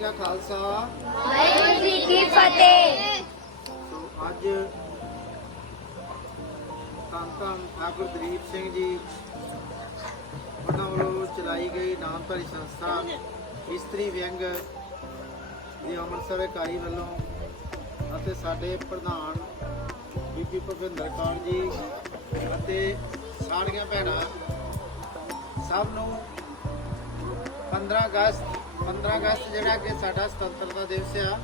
ਕਾ ਖਾਲਸਾ। ਵਾਹਿਗੁਰੂ ਜੀ ਕੀ ਫਤਿਹ। ਸੋ ਅੱਜ ਧੰਨ ਧੰਨ ਠਾਕੁਰ ਦਲੀਪ ਸਿੰਘ ਜੀ ਉਹਨਾਂ ਵੱਲੋਂ ਚਲਾਈ ਗਈ ਨਾਮਧਾਰੀ ਸੰਸਥਾ ਇਸਤਰੀ ਵਿਅੰਗ ਦੀ ਅੰਮ੍ਰਿਤਸਰ ਇਕਾਈ ਵੱਲੋਂ ਅਤੇ ਸਾਡੇ ਪ੍ਰਧਾਨ ਬੀਬੀ ਭੁਪਿੰਦਰ ਕੌਰ ਜੀ ਅਤੇ ਸਾਰੀਆਂ ਭੈਣਾਂ ਸਭ ਨੂੰ 15 ਅਗਸਤ 15 ਅਗਸਤ ਜਿਹੜਾ ਕਿ ਸਾਡਾ ਸੁਤੰਤਰਤਾ ਦਿਵਸ ਆ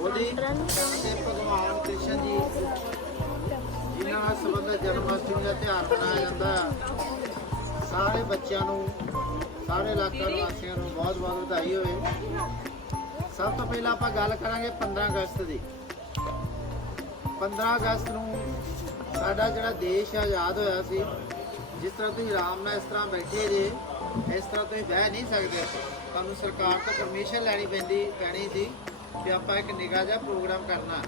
ਉਹਦੀ ਤੇ ਭਗਵਾਨ ਕ੍ਰਿਸ਼ਨ ਜੀ, ਜਿਨ੍ਹਾਂ ਨਾਲ ਸੰਬੰਧਿਤ ਜਨਮ ਅਸ਼ਟਮੀ ਦਾ ਤਿਉਹਾਰ ਮਨਾਇਆ ਜਾਂਦਾ ਹੈ ਸਾਰੇ ਬੱਚਿਆਂ ਨੂੰ, ਸਾਰੇ ਇਲਾਕਾ ਨਿਵਾਸੀਆਂ ਨੂੰ ਬਹੁਤ ਬਹੁਤ ਵਧਾਈ ਹੋਵੇ। ਸਭ ਤੋਂ ਪਹਿਲਾਂ ਆਪਾਂ ਗੱਲ ਕਰਾਂਗੇ 15 ਅਗਸਤ ਦੀ। 15 ਅਗਸਤ ਨੂੰ ਸਾਡਾ ਜਿਹੜਾ ਦੇਸ਼ ਆਜ਼ਾਦ ਹੋਇਆ ਸੀ। ਜਿਸ ਤਰ੍ਹਾਂ ਤੁਸੀਂ ਆਰਾਮ ਨਾਲ ਇਸ ਤਰ੍ਹਾਂ ਬੈਠੇ ਜੇ, ਇਸ ਤਰ੍ਹਾਂ ਤੁਸੀਂ ਬਹਿ ਨਹੀਂ ਸਕਦੇ। ਤੁਹਾਨੂੰ ਸਰਕਾਰ ਤੋਂ ਪਰਮਿਸ਼ਨ ਲੈਣੀ ਪੈਂਦੀ, ਪੈਣੀ ਸੀ ਕਿ ਆਪਾਂ ਇੱਕ ਨਿਗਾਹ ਜਿਹਾ ਪ੍ਰੋਗਰਾਮ ਕਰਨਾ।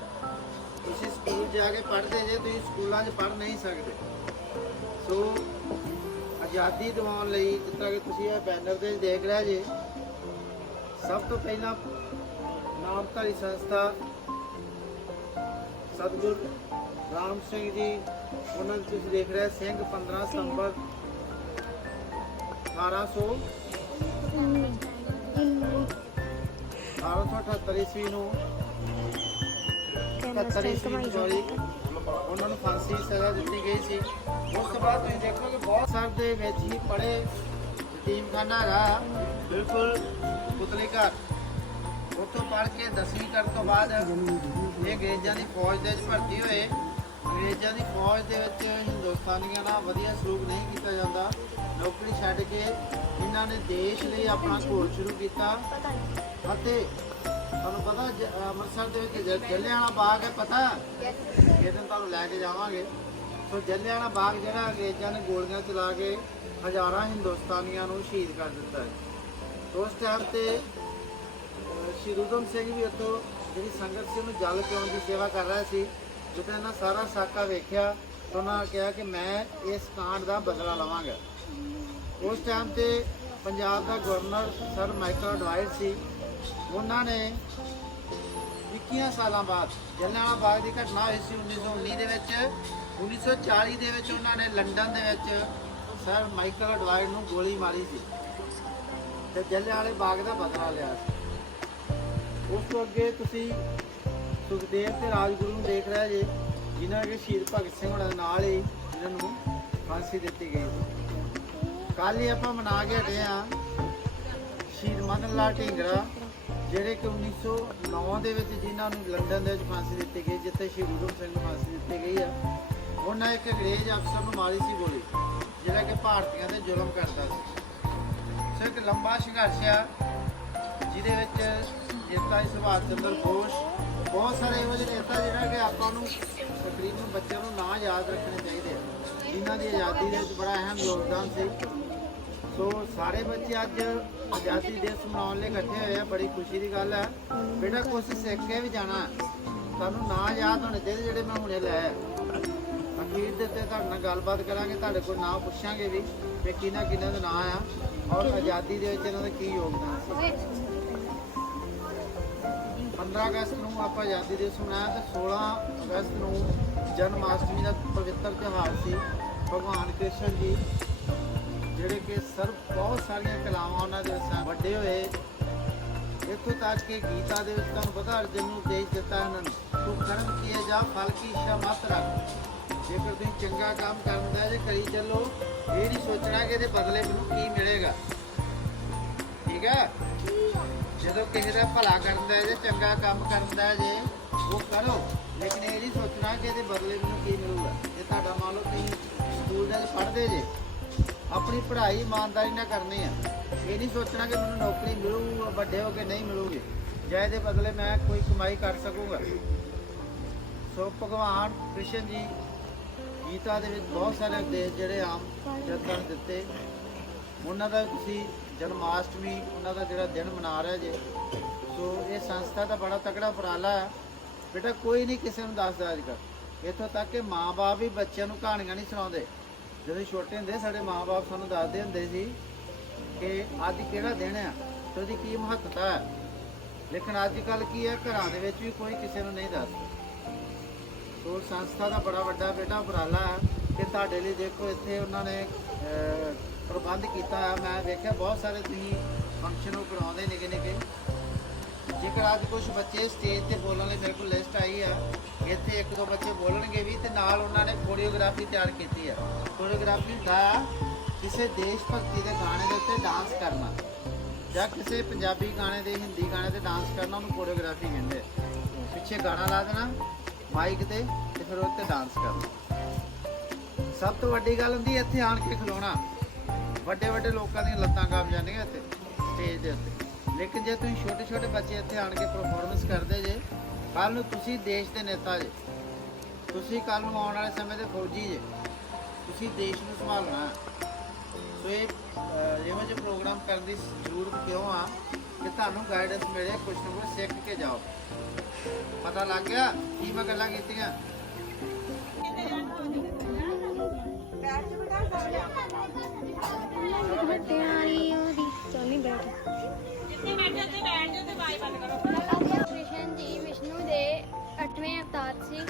ਤੁਸੀਂ ਸਕੂਲ ਜਾ ਕੇ ਪੜ੍ਹਦੇ ਜੇ, ਤੁਸੀਂ ਸਕੂਲਾਂ 'ਚ ਪੜ੍ਹ ਨਹੀਂ ਸਕਦੇ। ਸੋ ਆਜ਼ਾਦੀ ਦਿਵਾਉਣ ਲਈ ਜਿਸ ਤਰ੍ਹਾਂ ਕਿ ਤੁਸੀਂ ਇਹ ਬੈਨਰ ਤੇ ਦੇਖ ਰਹੇ ਜੇ, ਸਭ ਤੋਂ ਪਹਿਲਾਂ ਨਾਮਧਾਰੀ ਸੰਸਥਾ ਸਤਿਗੁਰ ਰਾਮ ਸਿੰਘ ਜੀ ਉਹਨਾਂ ਨੂੰ ਤੁਸੀਂ ਦੇਖ ਰਹੇ ਸਿੰਘ 15 ਸਤੰਬਰ 1800 1878 ਈਸਵੀ ਨੂੰ 71 ਈਸਵੀ ਨੂੰ sorry, ਉਹਨਾਂ ਨੂੰ ਫਾਂਸੀ ਦੀ ਸਜ਼ਾ ਦਿੱਤੀ ਗਈ ਸੀ। ਉਸ ਤੋਂ ਬਾਅਦ ਤੁਸੀਂ ਦੇਖੋ ਕਿ ਬਹੁਤ ਸਰ ਦੇ ਵਿੱਚ ਹੀ ਪੜੇ ਯਤੀਮਖਾਨਾ ਹੈਗਾ। ਬਿਲਕੁਲ ਪੁਤਲੀ ਘਰ। ਉੱਥੋਂ ਪੜ੍ਹ ਕੇ 10ਵੀਂ ਕਰਨ ਤੋਂ ਬਾਅਦ ਇਹ ਅੰਗਰੇਜ਼ਾਂ ਦੀ ਫੌਜ ਦੇ ਵਿੱਚ ਭਰਤੀ ਹੋਏ। ਅੰਗਰੇਜ਼ਾਂ ਦੀ ਫੌਜ ਦੇ ਵਿੱਚ ਹਿੰਦੁਸਤਾਨੀਆਂ ਨਾਲ ਵਧੀਆ ਸਲੂਕ ਨਹੀਂ ਕੀਤਾ ਜਾਂਦਾ। ਨੌਕਰੀ ਛੱਡ ਕੇ ਇਹਨਾਂ ਨੇ ਦੇਸ਼ ਲਈ ਆਪਣਾ ਘੋਲ ਸ਼ੁਰੂ ਕੀਤਾ। ਅਤੇ ਤੁਹਾਨੂੰ ਪਤਾ ਜ- ਅੰਮ੍ਰਿਤਸਰ ਦੇ ਵਿੱਚ ਜ- ਜਲਿਆਂਵਾਲਾ ਬਾਗ ਹੈ, ਪਤਾ? ਇਹ ਦਿਨ ਤੁਹਾਨੂੰ ਲੈ ਕੇ ਜਾਵਾਂਗੇ। ਸੋ ਜਲਿਆਂਵਾਲਾ ਬਾਗ ਜਿਹੜਾ ਅੰਗਰੇਜ਼ਾਂ ਨੇ ਗੋਲੀਆਂ ਚਲਾ ਕੇ ਹਜ਼ਾਰਾਂ ਹਿੰਦੁਸਤਾਨੀਆਂ ਨੂੰ ਸ਼ਹੀਦ ਕਰ ਦਿੱਤਾ ਹੈ। ਉਸ ਟਾਈਮ ਤੇ ਸ਼੍ਰੀ ਉਦਮ ਸਿੰਘ ਵੀ ਇੱਥੋਂ ਜਿਹੜੀ ਸੰਗਤ ਸੀ, ਉਹਨੂੰ ਜਲ ਪਿਆਉਣ ਦੀ ਸੇਵਾ ਕਰ ਰਿਹਾ ਸੀ। ਜਦੋਂ ਇਹਨਾਂ ਸਾਰਾ ਸਾਕਾ ਵੇਖਿਆ ਤਾਂ ਉਹਨਾਂ ਕਿਹਾ ਕਿ ਮੈਂ ਇਸ ਕਾਂਡ ਦਾ ਬਦਲਾ ਲਵਾਂਗਾ। ਉਸ ਟਾਈਮ ਤੇ ਪੰਜਾਬ ਦਾ ਗਵਰਨਰ ਸਰ ਮਾਈਕਲ ਡਵਾਈਟ ਸੀ। ਉਹਨਾਂ ਨੇ 21 ਸਾਲਾਂ ਬਾਅਦ ਜਲਿਆਂਵਾਲਾ ਬਾਗ ਦੀ ਘਟਨਾ ਹੋਈ ਸੀ 1919 ਦੇ ਵਿੱਚ 1940 ਦੇ ਵਿੱਚ ਉਹਨਾਂ ਨੇ ਲੰਡਨ ਦੇ ਵਿੱਚ ਸਰ ਮਾਈਕਲ ਡਵਾਈਟ ਨੂੰ ਗੋਲੀ ਮਾਰੀ ਸੀ ਤੇ ਜਲਿਆਂਵਾਲੇ ਬਾਗ ਦਾ ਬਦਲਾ ਲਿਆ ਸੀ। ਉਸ ਤੋਂ ਅੱਗੇ ਤੁਸੀਂ ਸੁਖਦੇਵ ਤੇ ਰਾਜਗੁਰੂ ਨੂੰ ਦੇਖ ਰਿਹਾ ਜੇ ਜਿਨ੍ਹਾਂ ਦੇ ਸ਼ਹੀਦ ਭਗਤ ਸਿੰਘ ਹੋਣਾ ਨਾਲ ਹੀ ਇਹਨਾਂ ਨੂੰ ਫਾਂਸੀ ਦਿੱਤੀ ਗਈ ਸੀ। ਕੱਲ ਹੀ ਆਪਾਂ ਮਨਾ ਕੇ ਹਟੇ ਆ ਸ਼ਹੀਦ ਮਦਨ ਲਾਲ ਢੀਂਗਰਾ, ਜਿਹੜੇ ਕਿ 1909 ਦੇ ਵਿੱਚ ਜਿਨ੍ਹਾਂ ਨੂੰ ਲੰਡਨ ਦੇ ਵਿੱਚ ਫਾਂਸੀ ਦਿੱਤੀ ਗਈ, ਜਿੱਥੇ ਸ਼ਹੀਦ ਊਧਮ ਸਿੰਘ ਨੂੰ ਫਾਂਸੀ ਦਿੱਤੀ ਗਈ ਆ, ਉਹਨਾਂ ਇੱਕ ਅੰਗਰੇਜ਼ ਅਫਸਰ ਨੂੰ ਮਾਰੀ ਸੀ ਗੋਲੀ, ਜਿਹੜਾ ਕਿ ਭਾਰਤੀਆਂ ਤੇ ਜ਼ੁਲਮ ਕਰਦਾ ਸੀ। ਸੋ ਇੱਕ ਲੰਬਾ ਸੰਘਰਸ਼ ਆ, ਜਿਹਦੇ ਵਿੱਚ ਨੇਤਾ ਜੀ ਸੁਭਾਸ਼ ਚੰਦਰ ਬੋਸ ਬਹੁਤ ਸਾਰੇ ਇਹੋ ਜਿਹੇ ਨੇਤਾ ਜਿਹੜਾ ਕਿ ਆਪਾਂ ਨੂੰ ਤਕਰੀਬਨ ਬੱਚਿਆਂ ਨੂੰ ਨਾਂ ਯਾਦ ਰੱਖਣੇ ਚਾਹੀਦੇ ਆ ਜਿਨ੍ਹਾਂ ਦੀ ਆਜ਼ਾਦੀ ਦੇ ਵਿੱਚ ਬੜਾ ਅਹਿਮ ਯੋਗਦਾਨ ਸੀ ਸੋ ਸਾਰੇ ਬੱਚੇ ਅੱਜ ਆਜ਼ਾਦੀ ਦਿਵਸ ਮਨਾਉਣ ਲਈ ਇਕੱਠੇ ਹੋਏ ਆ, ਬੜੀ ਖੁਸ਼ੀ ਦੀ ਗੱਲ ਹੈ ਬੇਟਾ ਕੁਝ ਸਿੱਖ ਕੇ ਵੀ ਜਾਣਾ ਹੈ। ਤੁਹਾਨੂੰ ਨਾਂ ਯਾਦ ਹੋਣੇ ਚਾਹੀਦੇ ਜਿਹੜੇ ਮੈਂ ਹੁਣੇ ਲੈ ਆਇਆ। ਅਖੀਰ ਦੇ ਤੇ ਤੁਹਾਡੇ ਨਾਲ ਗੱਲਬਾਤ ਕਰਾਂਗੇ, ਤੁਹਾਡੇ ਕੋਲ ਨਾਂ ਪੁੱਛਾਂਗੇ ਵੀ ਕਿ ਕਿਹਨਾਂ ਕਿਹਨਾਂ ਦਾ ਨਾਂ ਆ ਔਰ ਆਜ਼ਾਦੀ ਦੇ ਵਿੱਚ ਇਹਨਾਂ ਦਾ ਕੀ ਯੋਗਦਾਨ ਸੀ 15 ਅਗਸਤ ਨੂੰ ਆਪਾਂ ਆਜ਼ਾਦੀ ਦਿਵਸ ਮਨਾਇਆ ਤੇ 16 ਅਗਸਤ ਨੂੰ ਜਨਮ ਅਸ਼ਟਮੀ ਦਾ ਪਵਿੱਤਰ ਤਿਉਹਾਰ ਸੀ। ਭਗਵਾਨ ਕ੍ਰਿਸ਼ਨ ਜੀ, ਜਿਹੜੇ ਕਿ ਸਰਬ ਬਹੁਤ ਸਾਰੀਆਂ ਕਲਾਵਾਂ ਉਹਨਾਂ ਦੇ ਵਿੱਚ ਵੱਡੇ ਹੋਏ। ਇੱਥੋਂ ਤੱਕ ਕਿ ਗੀਤਾ ਦੇ ਵਿੱਚ ਤੁਹਾਨੂੰ ਪਤਾ ਅਰਜਨ ਨੂੰ ਉਪਦੇਸ਼ ਦਿੱਤਾ ਇਹਨਾਂ ਨੇ। ਤੂੰ ਕਰਮ ਕੀਏ ਜਾ, ਫਲ ਕੀ ਇੱਛਾ ਮਤ ਰੱਖ। ਜੇਕਰ ਤੁਸੀਂ ਚੰਗਾ ਕੰਮ ਕਰਨ ਦਾ ਜੇ ਕਰੀ ਚੱਲੋ ਇਹ ਨਹੀਂ ਸੋਚਣਾ ਕਿ ਇਹਦੇ ਬਦਲੇ ਮੈਨੂੰ ਕੀ ਮਿਲੇਗਾ। ਠੀਕ ਹੈ? ਜਦੋਂ ਕਿਸੇ ਦਾ ਭਲਾ ਕਰਦਾ ਜੇ ਚੰਗਾ ਕੰਮ ਕਰਦਾ ਜੇ, ਉਹ ਕਰੋ। ਲੇਕਿਨ ਇਹ ਨਹੀਂ ਸੋਚਣਾ ਕਿ ਇਹਦੇ ਬਦਲੇ ਮੈਨੂੰ ਕੀ ਮਿਲੂਗਾ। ਜੇ ਤੁਹਾਡਾ ਮੰਨ ਲਓ ਤੁਸੀਂ ਸਕੂਲ ਦੇ ਪੜ੍ਹਦੇ ਜੇ, ਆਪਣੀ ਪੜ੍ਹਾਈ ਇਮਾਨਦਾਰੀ ਨਾਲ ਕਰਨੀ ਆ, ਇਹ ਨਹੀਂ ਸੋਚਣਾ ਕਿ ਮੈਨੂੰ ਨੌਕਰੀ ਮਿਲੂ ਵੱਡੇ ਹੋ ਕੇ ਨਹੀਂ ਮਿਲੂਗੀ। ਜਾਂ ਇਹਦੇ ਬਦਲੇ ਮੈਂ ਕੋਈ ਕਮਾਈ ਕਰ ਸਕੂੰਗਾ। ਸੋ ਭਗਵਾਨ ਕ੍ਰਿਸ਼ਨ ਜੀ ਗੀਤਾ ਦੇ ਵਿੱਚ ਬਹੁਤ ਸਾਰੇ ਉਪਦੇਸ਼ ਜਿਹੜੇ ਆਮ ਜਨਤਾ ਨੂੰ ਦਿੱਤੇ। ਉਹਨਾਂ ਦਾ ਤੁਸੀਂ ਜਨਮਾਸ਼ਟਮੀ, ਉਹਨਾਂ ਦਾ ਜਿਹੜਾ ਦਿਨ ਮਨਾ ਰਿਹਾ ਜੇ। ਸੋ ਇਹ ਸੰਸਥਾ ਦਾ ਬੜਾ ਤਕੜਾ ਉਪਰਾਲਾ ਹੈ। ਬੇਟਾ, ਕੋਈ ਨਹੀਂ ਕਿਸੇ ਨੂੰ ਦੱਸਦਾ ਅੱਜ ਕੱਲ੍ਹ ਇੱਥੋਂ ਤੱਕ ਕਿ ਮਾਪੇ ਵੀ ਬੱਚਿਆਂ ਨੂੰ ਕਹਾਣੀਆਂ ਨਹੀਂ ਸੁਣਾਉਂਦੇ। ਜਦੋਂ ਛੋਟੇ ਹੁੰਦੇ ਸਾਡੇ ਮਾਪੇ ਸਾਨੂੰ ਦੱਸਦੇ ਹੁੰਦੇ ਸੀ ਕਿ ਅੱਜ ਕਿਹੜਾ ਦਿਨ ਹੈ ਤੇ ਉਹਦੀ ਕੀ ਮਹੱਤਤਾ ਹੈ। ਲੇਕਿਨ ਅੱਜ ਕੱਲ ਕੀ ਹੈ, ਘਰਾਂ ਦੇ ਵਿੱਚ ਵੀ ਕੋਈ ਕਿਸੇ ਨੂੰ ਨਹੀਂ ਦੱਸਦਾ। ਸੋ ਸੰਸਥਾ ਦਾ ਬੜਾ ਵੱਡਾ ਬੇਟਾ ਉਪਰਾਲਾ ਹੈ ਕਿ ਤੁਹਾਡੇ ਲਈ ਦੇਖੋ, ਇੱਥੇ ਉਹਨਾਂ ਨੇ ਪ੍ਰਬੰਧ ਕੀਤਾ ਹੈ। ਮੈਂ ਵੇਖਿਆ ਬਹੁਤ ਸਾਰੇ ਤੁਸੀਂ ਫੰਕਸ਼ਨ ਉਹ ਕਰਾਉਂਦੇ ਨਿੱਕੇ ਨਿੱਕੇ। ਜੇਕਰ ਅੱਜ ਕੁਝ ਬੱਚੇ ਸਟੇਜ ਤੇ ਬੋਲਣ ਲਈ ਮੇਰੇ ਕੋਲ ਲਿਸਟ ਆਈ ਆ, ਇੱਥੇ ਇੱਕ ਦੋ ਬੱਚੇ ਬੋਲਣਗੇ ਵੀ ਤੇ ਨਾਲ ਉਹਨਾਂ ਨੇ ਕੋਰੀਓਗ੍ਰਾਫੀ ਤਿਆਰ ਕੀਤੀ ਆ। ਕੋਰੀਓਗ੍ਰਾਫੀ ਦਾ ਕਿਸੇ ਦੇਸ਼ ਭਗਤੀ ਦੇ ਗਾਣੇ ਦੇ ਉੱਤੇ ਡਾਂਸ ਕਰਨਾ ਜਾਂ ਕਿਸੇ ਪੰਜਾਬੀ ਗਾਣੇ ਦੇ, ਹਿੰਦੀ ਗਾਣੇ ਤੇ ਡਾਂਸ ਕਰਨਾ, ਉਹਨੂੰ ਕੋਰੀਓਗ੍ਰਾਫੀ ਕਹਿੰਦੇ ਪਿੱਛੇ ਗਾਣਾ ਲਾ ਦੇਣਾ ਮਾਈਕ ਤੇ ਤੇ ਫਿਰ ਉਹ ਤੇ ਡਾਂਸ ਕਰਨਾ। ਸਭ ਤੋਂ ਵੱਡੀ ਗੱਲ ਹੁੰਦੀ ਇੱਥੇ ਆਣ ਕੇ ਖਲੋਣਾ। ਵੱਡੇ ਵੱਡੇ ਲੋਕਾਂ ਦੀਆਂ ਲੱਤਾਂ ਕਾਬ ਜਾਂਦੀਆਂ ਇੱਥੇ ਸਟੇਜ ਦੇ ਉੱਤੇ। ਲੇਕਿਨ ਜੇ ਤੁਸੀਂ ਛੋਟੇ ਛੋਟੇ ਬੱਚੇ ਇੱਥੇ ਆਣ ਕੇ ਪਰਫਾਰਮੈਂਸ ਕਰਦੇ ਜੇ ਕੱਲ ਨੂੰ ਤੁਸੀਂ ਦੇਸ਼ ਦੇ ਨੇਤਾ ਜੇ, ਤੁਸੀਂ ਕੱਲ ਨੂੰ ਆਉਣ ਵਾਲੇ ਸਮੇਂ ਦੇ ਫੌਜੀ ਜੇ, ਤੁਸੀਂ ਦੇਸ਼ ਨੂੰ ਸੰਭਾਲਣਾ ਹੈ। ਸੋ ਇਹ ਇਹੋ ਜਿਹੇ ਪ੍ਰੋਗਰਾਮ ਕਰਨ ਦੀ ਜ਼ਰੂਰਤ ਕਿਉਂ ਆ ਕਿ ਤੁਹਾਨੂੰ ਗਾਈਡੈਂਸ ਮਿਲੇ ਕੁਝ ਨਾ ਕੁਝ ਸਿੱਖ ਕੇ ਜਾਓ। ਪਤਾ ਲੱਗ ਗਿਆ? ਕੀ ਮੈਂ ਗੱਲਾਂ ਕੀਤੀਆਂ? ਕ੍ਰਿਸ਼ਨ ਜੀ ਵਿਸ਼ਨੂੰ ਦੇ 8ਵੇਂ ਅਵਤਾਰ ਸੀ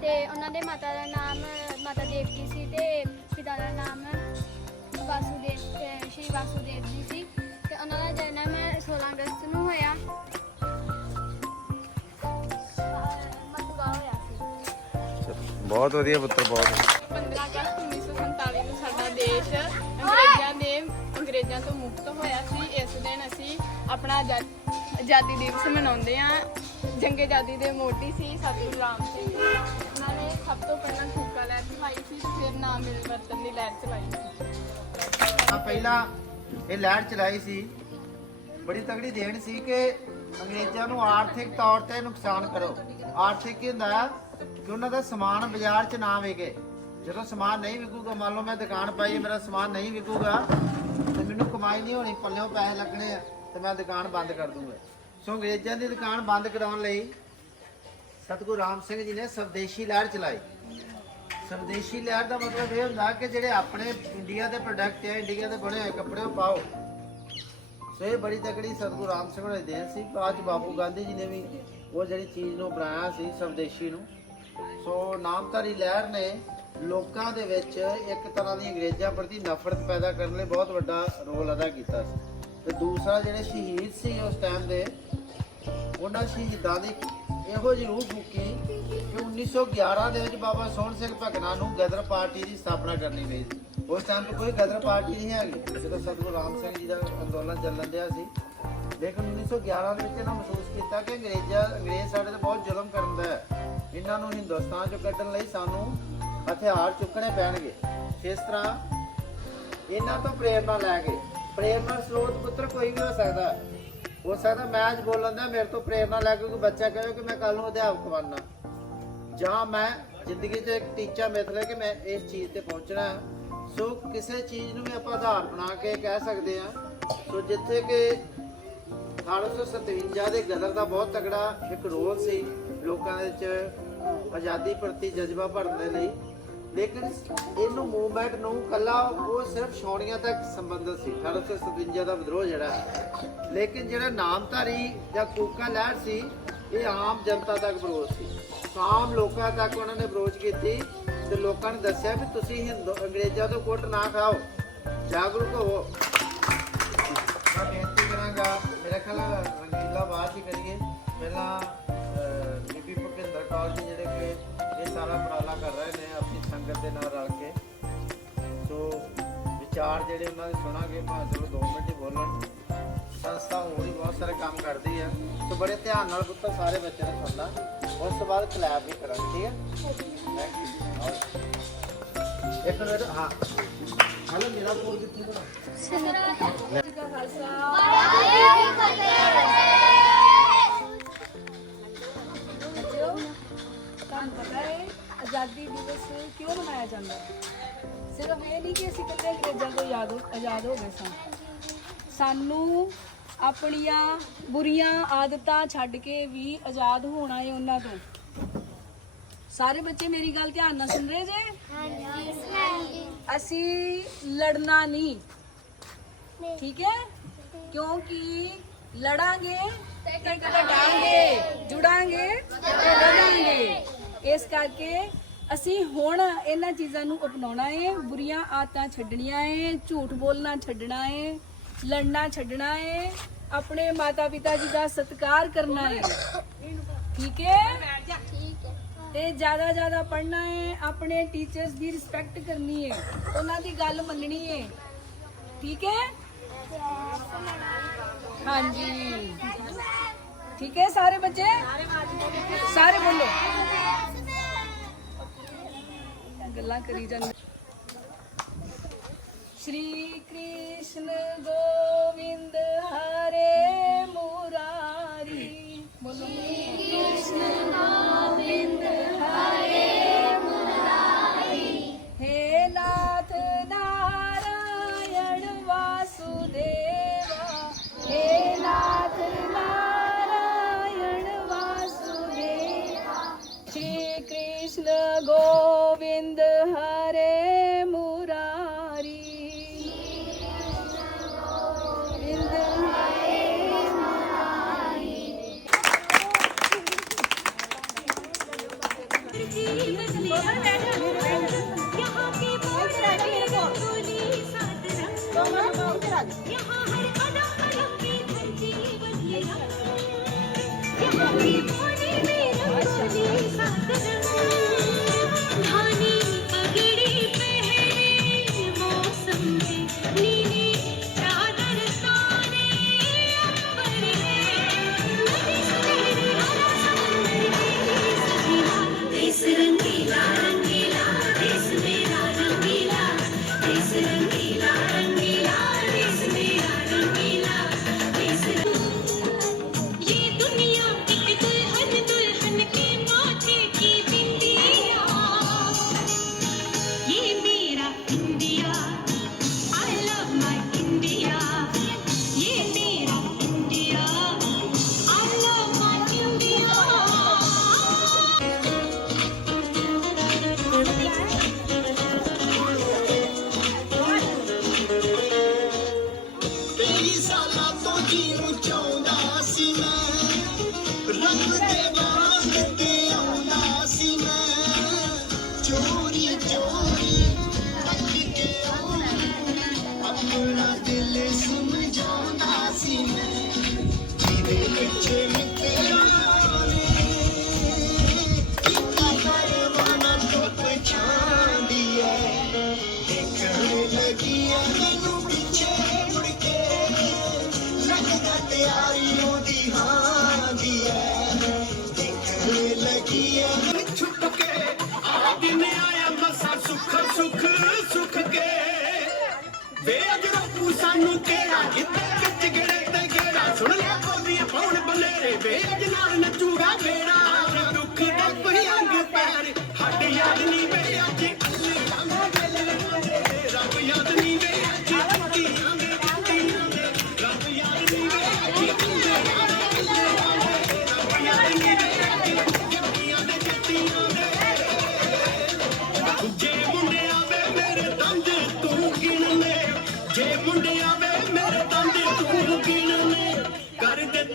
ਤੇ ਉਹਨਾਂ ਦੇ ਮਾਤਾ ਦਾ ਨਾਮ, ਮਾਤਾ ਦੇਵਕੀ ਸੀ ਤੇ ਪਿਤਾ ਦਾ ਨਾਮ ਵਾਸੂਦੇਵ, ਅਹ ਸ਼੍ਰੀ ਵਾਸੂਦੇਵ ਜੀ ਸੀ ਤੇ ਉਹਨਾਂ ਦਾ ਜਨਮ 16 ਅਗਸਤ ਨੂੰ ਹੋਇਆ। ਹੋਇਆ ਬਹੁਤ ਵਧੀਆ ਪੁੱਤਰ, ਬਹੁਤ। ਆਪਣਾ ਆਜ਼ਾ- ਆਜ਼ਾਦੀ ਦਿਵਸ ਮਨਾਉਂਦੇ ਆ। ਜੰਗੇ ਆਜ਼ਾਦੀ ਦੇ ਮੋਢੀ ਸੀ ਸਤਿਗੁਰੂ ਰਾਮ ਸਿੰਘ ਉਹਨਾਂ ਨੇ ਸਭ ਤੋਂ ਪਹਿਲਾਂ ਠੂਕਾ ਲਹਿਰ ਚਲਾਈ ਸੀ ਫਿਰ ਨਾਮ ਮਿਲਵਰਤਨ ਦੀ ਲਹਿਰ ਚਲਾਈ ਸੀ। ਆ ਪਹਿਲਾਂ ਇਹ ਲਹਿਰ ਚਲਾਈ ਸੀ। ਬੜੀ ਤਗੜੀ ਦੇਣ ਸੀ ਕਿ ਅੰਗਰੇਜ਼ਾਂ ਨੂੰ ਆਰਥਿਕ ਤੌਰ ਤੇ ਨੁਕਸਾਨ ਕਰੋ। ਆਰਥਿਕ ਕੀ ਹੁੰਦਾ ਹੈ ਕਿ ਉਹਨਾਂ ਦਾ ਸਮਾਨ ਬਾਜ਼ਾਰ 'ਚ ਨਾ ਵਿਕੇ। ਜਦੋਂ ਸਮਾਨ ਨਹੀਂ ਵਿਕੂਗਾ, ਮੰਨ ਲਓ ਮੈਂ ਦੁਕਾਨ ਪਾਈ ਮੇਰਾ ਸਮਾਨ ਨਹੀਂ ਵਿਕੂਗਾ, ਤੇ ਮੈਨੂੰ ਕਮਾਈ ਨਹੀਂ ਹੋਣੀ, ਪੱਲਿਓਂ ਪੈਸੇ ਲੱਗਣੇ ਆ। ਤੇ ਮੈਂ ਦੁਕਾਨ ਬੰਦ ਕਰ ਦੂੰਗਾ। ਸੋ ਅੰਗਰੇਜ਼ਾਂ ਦੀ ਦੁਕਾਨ ਬੰਦ ਕਰਾਉਣ ਲਈ ਸਤਿਗੁਰੂ ਰਾਮ ਸਿੰਘ ਜੀ ਨੇ ਸਵਦੇਸ਼ੀ ਲਹਿਰ ਚਲਾਈ। ਸਵਦੇਸ਼ੀ ਲਹਿਰ ਦਾ ਮਤਲਬ ਇਹ ਹੁੰਦਾ ਕਿ ਜਿਹੜੇ ਆਪਣੇ ਇੰਡੀਆ ਦੇ ਪ੍ਰੋਡਕਟ ਹੈ ਇੰਡੀਆ ਦੇ ਬਣੇ ਹੋਏ ਕੱਪੜੇ ਉਹ ਪਾਓ। ਸੋ ਇਹ ਬੜੀ ਤਕੜੀ ਸਤਿਗੁਰੂ ਰਾਮ ਸਿੰਘ ਹੋਣਾ ਦੇਣ ਸੀ। ਬਾਅਦ 'ਚ ਬਾਪੂ ਗਾਂਧੀ ਜੀ ਨੇ ਵੀ ਉਹ ਜਿਹੜੀ ਚੀਜ਼ ਨੂੰ ਬਣਾਇਆ ਸੀ, ਸਵਦੇਸ਼ੀ ਨੂੰ। ਸੋ ਨਾਮਧਾਰੀ ਲਹਿਰ ਨੇ ਲੋਕਾਂ ਦੇ ਵਿੱਚ ਇੱਕ ਤਰ੍ਹਾਂ ਦੀ ਅੰਗਰੇਜ਼ਾਂ ਪ੍ਰਤੀ ਨਫ਼ਰਤ ਪੈਦਾ ਕਰਨ ਲਈ ਬਹੁਤ ਵੱਡਾ ਰੋਲ ਅਦਾ ਕੀਤਾ ਸੀ। ਤੇ ਦੂਸਰਾ ਜਿਹੜੇ ਸ਼ਹੀਦ ਸੀ ਉਸ ਟਾਈਮ ਦੇ, ਉਹਨਾਂ ਸ਼ਹੀਦਾਂ ਦੀ ਇਹੋ ਜਿਹੀ ਰੂਹ ਫੂਕੀ ਕਿ 1911 ਦੇ ਵਿੱਚ ਬਾਬਾ ਸੋਹਣ ਸਿੰਘ ਭਗਨਾ ਨੂੰ ਗਦਰ ਪਾਰਟੀ ਦੀ ਸਥਾਪਨਾ ਕਰਨੀ ਪਈ ਸੀ। ਉਸ ਟਾਈਮ ਤੇ ਕੋਈ ਗਦਰ ਪਾਰਟੀ ਨਹੀਂ ਹੈਗੀ। ਜਦੋਂ ਸਤਿਗੁਰੂ ਰਾਮ ਸਿੰਘ ਜੀ ਦਾ ਅੰਦੋਲਨ ਚੱਲਣ ਡਿਆ ਸੀ, ਲੇਕਿਨ 1911 ਦੇ ਵਿੱਚ ਇਹਨਾਂ ਮਹਿਸੂਸ ਕੀਤਾ ਕਿ ਅੰਗਰੇਜ਼ਾਂ, ਅੰਗਰੇਜ਼ ਸਾਡੇ ਤੇ ਬਹੁਤ ਜ਼ੁਲਮ ਕਰਨ ਦਾ ਹੈ। ਇਹਨਾਂ ਨੂੰ ਹਿੰਦੁਸਤਾਨ ਚੋਂ ਕੱਢਣ ਲਈ ਸਾਨੂੰ ਹਥਿਆਰ ਚੁੱਕਣੇ ਪੈਣਗੇ। ਇਸ ਤਰ੍ਹਾਂ? ਇਹਨਾਂ ਤੋਂ ਪ੍ਰੇਰਨਾ ਲੈ ਕੇ ਪ੍ਰੇਰਨਾ ਸਰੋਤ ਪੁੱਤਰ ਕੋਈ ਵੀ ਹੋ ਸਕਦਾ। ਹੋ ਸਕਦਾ ਮੈਂ ਅੱਜ ਬੋਲਣ ਦਾ ਮੇਰੇ ਤੋਂ ਪ੍ਰੇਰਨਾ ਲੈ ਕੇ ਕੋਈ ਬੱਚਾ ਕਹੇ ਕਿ ਮੈਂ ਕੱਲ ਨੂੰ ਅਧਿਆਪਕ ਬਣਨਾ। ਜਾਂ ਮੈਂ ਜ਼ਿੰਦਗੀ 'ਚ ਇੱਕ ਟੀਚਾ ਮਿੱਥ ਲਿਆ ਕਿ ਮੈਂ ਇਸ ਚੀਜ਼ ਤੇ ਪਹੁੰਚਣਾ ਹੈ। ਸੋ ਕਿਸੇ ਚੀਜ਼ ਨੂੰ ਵੀ ਆਪਾਂ ਆਧਾਰ ਬਣਾ ਕੇ ਕਹਿ ਸਕਦੇ ਹਾਂ। ਸੋ ਜਿੱਥੇ ਕਿ 1857 ਦੇ ਗਦਰ ਦਾ ਬਹੁਤ ਤਗੜਾ ਇੱਕ ਰੋਲ ਸੀ ਲੋਕਾਂ ਦੇ ਵਿੱਚ ਆਜ਼ਾਦੀ ਪ੍ਰਤੀ ਜਜ਼ਬਾ ਭਰਨ ਦੇ ਲਈ। ਲੇਕਿਨ ਇਹਨੂੰ ਮੂਵਮੈਂਟ ਨੂੰ ਕੱਲਾ ਉਹ ਸਿਰਫ ਛਾਉਣੀਆਂ ਤੱਕ ਸੰਬੰਧਿਤ ਸੀ 1857 ਦਾ ਵਿਦਰੋਹ ਜਿਹੜਾ ਹੈ। ਲੇਕਿਨ ਜਿਹੜਾ ਨਾਮਧਾਰੀ ਜਾਂ ਕੂਕਾ ਲਹਿਰ ਸੀ, ਇਹ ਆਮ ਜਨਤਾ ਤੱਕ ਵਿਰੋਧ ਸੀ। ਆਮ ਲੋਕਾਂ ਤੱਕ ਉਹਨਾਂ ਨੇ ਵਿਰੋਧ ਕੀਤੀ ਤੇ ਲੋਕਾਂ ਨੇ ਦੱਸਿਆ ਵੀ ਤੁਸੀਂ ਹਿੰਦੂ, ਅੰਗਰੇਜ਼ਾਂ ਤੋਂ ਕੁੱਟ ਨਾ ਖਾਓ, ਜਾਗਰੂਕ ਹੋਵੋ। ਮੈਂ ਬੇਨਤੀ ਕਰਾਂਗਾ, ਮੇਰਾ ਖਿਆਲ ਹੈ ਰੰਗੀਲਾ ਬਾਤ ਹੀ ਕਰੀਏ। ਪਹਿਲਾਂ ਬੀਬੀ ਭੁਪਿੰਦਰ ਕੌਰ ਜੀ ਦੇ ਨਾਲ ਰਲ ਕੇ। ਸੋ ਵਿਚਾਰ ਜਿਹੜੇ ਉਹਨਾਂ ਦੇ ਸੁਣਾਂਗੇ, ਭਾਵੇਂ ਚਲੋ 2 ਮਿੰਟ ਹੀ ਬੋਲਣ। ਸੰਸਥਾ ਹੋਰ ਵੀ ਬਹੁਤ ਸਾਰੇ ਕੰਮ ਕਰਦੀ ਹੈ ਸੋ ਬੜੇ ਧਿਆਨ ਨਾਲ ਪੁੱਤਰ ਸਾਰੇ ਬੱਚੇ ਨੇ ਸੁਣਨਾ। ਉਸ ਤੋਂ ਬਾਅਦ ਕਲੈਪ ਵੀ ਕਰਾਂਗੇ, ਠੀਕ ਹੈ ਥੈਂਕ ਯੂ ਇੱਕ ਮਿੰਟ, ਹਾਂ। ਹਲੋ, ਮੇਰਾ ਫੋਨ ਕਿੱਥੇ ਦਾ ਬੱਚਿਓ ਤੁਹਾਨੂੰ ਪਤਾ ਹੈ ਆਜ਼ਾਦੀ ਦਿਵਸ ਕਿਉਂ ਮਨਾਇਆ ਜਾਂਦਾ? ਹੈ ਸਿਰਫ ਇਹ ਨਹੀਂ ਕਿ ਅਸੀਂ ਇਕੱਲੇ ਅੰਗਰੇਜ਼ਾਂ ਤੋਂ ਆਜ਼ਾਦ ਆਜ਼ਾਦ ਹੋ ਗਏ ਸਾਂ। ਸਾਨੂੰ ਆਪਣੀਆਂ ਬੁਰੀਆਂ ਆਦਤਾਂ ਛੱਡ ਕੇ ਵੀ ਆਜ਼ਾਦ ਹੋਣਾ ਹੈ ਉਹਨਾਂ ਤੋਂ। ਸਾਰੇ ਬੱਚੇ ਮੇਰੀ ਗੱਲ ਧਿਆਨ ਨਾਲ ਸੁਣ ਰਹੇ ਜੇ? ਅਸੀਂ ਲੜਨਾ ਨਹੀਂ। ਠੀਕ ਹੈ? ਕਿਉਂਕਿ ਲੜਾਂਗੇ ਤੇ ਕਢਾਂਗੇ ਜੁੜਾਂਗੇ ਤੇ ਇਸ ਕਰਕੇ ਅਸੀਂ ਹੁਣ ਇਹਨਾਂ ਚੀਜ਼ਾਂ ਨੂੰ ਅਪਣਾਉਣਾ ਹੈ ਬੁਰੀਆਂ ਆਦਤਾਂ ਛੱਡਣੀਆਂ ਹੈ ਝੂਠ ਬੋਲਣਾ ਛੱਡਣਾ ਹੈ ਲੜਨਾ ਛੱਡਣਾ ਹੈ ਆਪਣੇ ਮਾਤਾ ਪਿਤਾ ਜੀ ਦਾ ਸਤਿਕਾਰ ਕਰਨਾ ਹੈ ਠੀਕ ਹੈ ਤੇ ਜ਼ਿਆਦਾ ਜ਼ਿਆਦਾ ਪੜ੍ਹਨਾ ਹੈ ਆਪਣੇ ਟੀਚਰਸ ਦੀ ਰਿਸਪੈਕਟ ਕਰਨੀ ਹੈ ਉਹਨਾਂ ਦੀ ਗੱਲ ਮੰਨਣੀ ਹੈ ਠੀਕ ਹੈ ਹਾਂਜੀ। ਠੀਕ ਹੈ ਸਾਰੇ ਬੱਚੇ? ਸਾਰੇ ਬੋਲੋ। ਗੱਲਾਂ ਕਰੀ ਜਾਂਦੇ ਸ਼੍ਰੀ ਕ੍ਰਿਸ਼ਨ ਗੋਵਿੰਦ ਹਰੇ ਮੁਰਾਰੀ ਬੋਲੋ ਕ੍ਰਿਸ਼ਨ ਗੋਵਿੰਦ ਹਰੇ ਮੁਰਾਰੀ ਹੇ ਨਾਥ ਨਾਰਾਇਣ ਵਾਸੁਦੇਵਾ ਹੇ ਨਾਥ ਨਾਰਾਇਣ ਵਾਸੁਦੇਵਾ ਸ਼੍ਰੀ Krishna Govind I'm gonna be listening. ਸੁੱਖ ਸੁੱਖ ਸੁੱਖ ਕੇ। ਵੇ ਅਜਰੋ ਤੂੰ ਸਾਨੂੰ ਕਿਹੜਾ ਜਿੱਤੇ ਵਿੱਚ ਗੜੇ ਤੇ ਗੇੜਾ। ਸੁਣ ਲੈ ਬੋਲੀਆਂ ਪਾਉਣ ਬਲੇਰੇ। ਵੇ ਅਜ ਨਾਲ ਨੱਚੂਗਾ ਮੇਰਾ ਦੁੱਖ ਦਾ ਕੋਈ ਅੰਗ ਪੈਰ। ਹੱਡ ਯਾਦ ਨਹੀਂ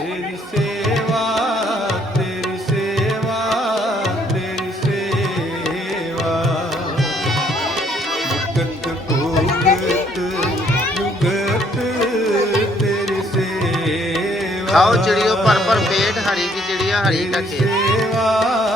ਤੇਰੀ ਸੇਵਾ ਤੇਰੀ ਸੇਵਾ ਤੇਰੀ ਸੇਵਾ ਮੁਕਤ ਭੋਗਤ ਜੁਗਤ ਤੇਰੀ ਸੇਵਾ ਭਰ ਭਰ ਪੇਟ ਹਰੀ ਜਿਹੜੀ ਚਿੜੀਆ ਹਰੀ ਦਾ ਖੇਤ ਸੇਵਾ